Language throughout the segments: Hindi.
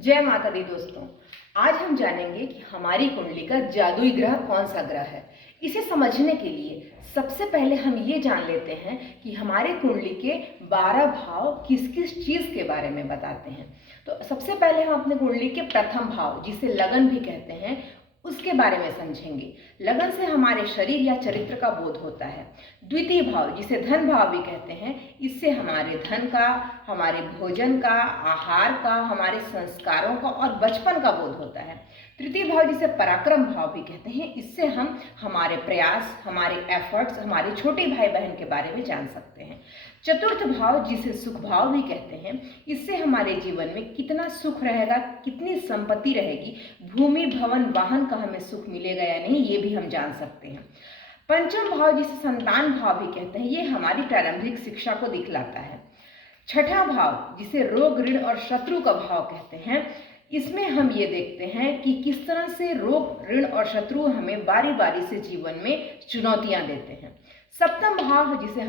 जय माता दी दोस्तों। आज हम जानेंगे कि हमारी कुंडली का जादुई ग्रह कौन सा ग्रह है। इसे समझने के लिए सबसे पहले हम ये जान लेते हैं कि हमारे कुंडली के 12 भाव किस किस चीज के बारे में बताते हैं। तो सबसे पहले हम अपने कुंडली के प्रथम भाव, जिसे लगन भी कहते हैं, उसके बारे में समझेंगे। लगन से हमारे शरीर या चरित्र का बोध होता है। द्वितीय भाव, जिसे धन भाव भी कहते हैं, इससे हमारे धन का, हमारे भोजन का, आहार का, हमारे संस्कारों का और बचपन का बोध होता है। तृतीय भाव, जिसे पराक्रम भाव भी कहते हैं, इससे हम हमारे प्रयास, हमारे एफर्ट्स, हमारे छोटे भाई बहन के बारे में जान सकते हैं। चतुर्थ भाव, जिसे सुख भाव भी कहते हैं, इससे हमारे जीवन में कितना सुख रहेगा, कितनी संपत्ति रहेगी, भूमि भवन वाहन का हमें सुख मिलेगा या नहीं, ये भी हम जान सकते हैं। पंचम भाव, जिसे संतान भाव भी कहते हैं, ये हमारी प्रारंभिक शिक्षा को दिखलाता है। छठा भाव, जिसे रोग, ऋण और शत्रु का भाव कहते हैं, इसमें हम ये देखते हैं कि किस तरह से रोग, ऋण और शत्रु हमें बारी बारी से जीवन में चुनौतियां देते हैं। सप्तम भाव, जिसे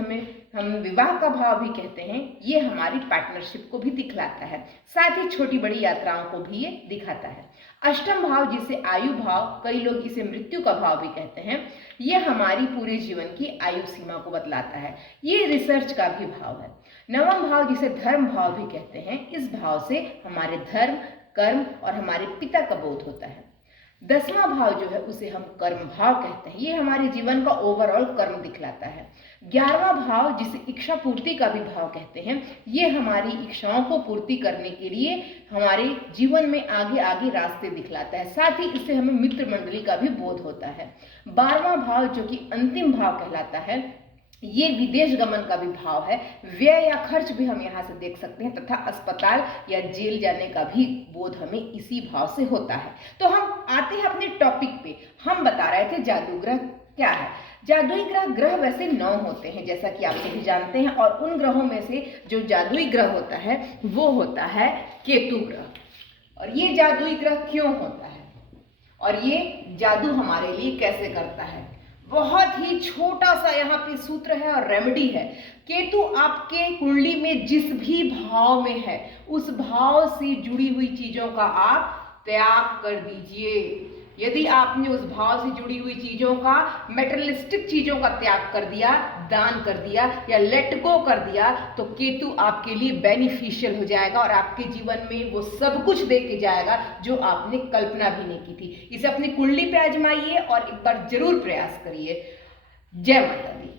हम विवाह का भाव भी कहते हैं, ये हमारी पार्टनरशिप को भी दिखलाता है, साथ ही छोटी बड़ी यात्राओं को भी ये दिखाता है। अष्टम भाव, जिसे आयु भाव, कई लोग इसे मृत्यु का भाव भी कहते हैं, ये हमारी पूरे जीवन की आयु सीमा को बतलाता है, ये रिसर्च का भी भाव है। नवम भाव, जिसे धर्म भाव भी कहते हैं, इस भाव से हमारे धर्म, कर्म और हमारे पिता का बोध होता है। 10वां भाव जो है उसे हम कर्म भाव कहते हैं, ये हमारे जीवन का ओवरऑल कर्म दिखलाता है। 11वां भाव, जिसे इच्छा पूर्ति का भी भाव कहते हैं, ये हमारी इच्छाओं को पूर्ति करने के लिए हमारे जीवन में आगे आगे रास्ते दिखलाता है, साथ ही इससे हमें मित्र मंडली का भी बोध होता है। 12वां भाव, जो कि अंतिम भाव कहलाता है, ये विदेश गमन का भी भाव है, व्यय या खर्च भी हम यहाँ से देख सकते हैं, तथा अस्पताल या जेल जाने का भी बोध हमें इसी भाव से होता है। तो हम आते हैं अपने टॉपिक पे। हम बता रहे थे जादू ग्रह क्या है। जादुई ग्रह वैसे 9 होते हैं, जैसा कि आप सभी जानते हैं, और उन ग्रहों में से जो जादुई ग्रह होता है वो होता है केतु ग्रह। और ये जादुई ग्रह क्यों होता है और ये जादू हमारे लिए कैसे करता है, बहुत ही छोटा सा यहाँ पे सूत्र है और रेमेडी है। केतु आपके कुंडली में जिस भी भाव में है, उस भाव से जुड़ी हुई चीजों का आप त्याग कर दीजिए। यदि आपने उस भाव से जुड़ी हुई चीजों का, मेटेरियलिस्टिक चीजों का त्याग कर दिया, दान कर दिया या लेट गो कर दिया, तो केतु आपके लिए बेनिफिशियल हो जाएगा और आपके जीवन में वो सब कुछ दे के जाएगा जो आपने कल्पना भी नहीं की थी। इसे अपनी कुंडली पे आजमाइए और एक बार जरूर प्रयास करिए। जय माता दी।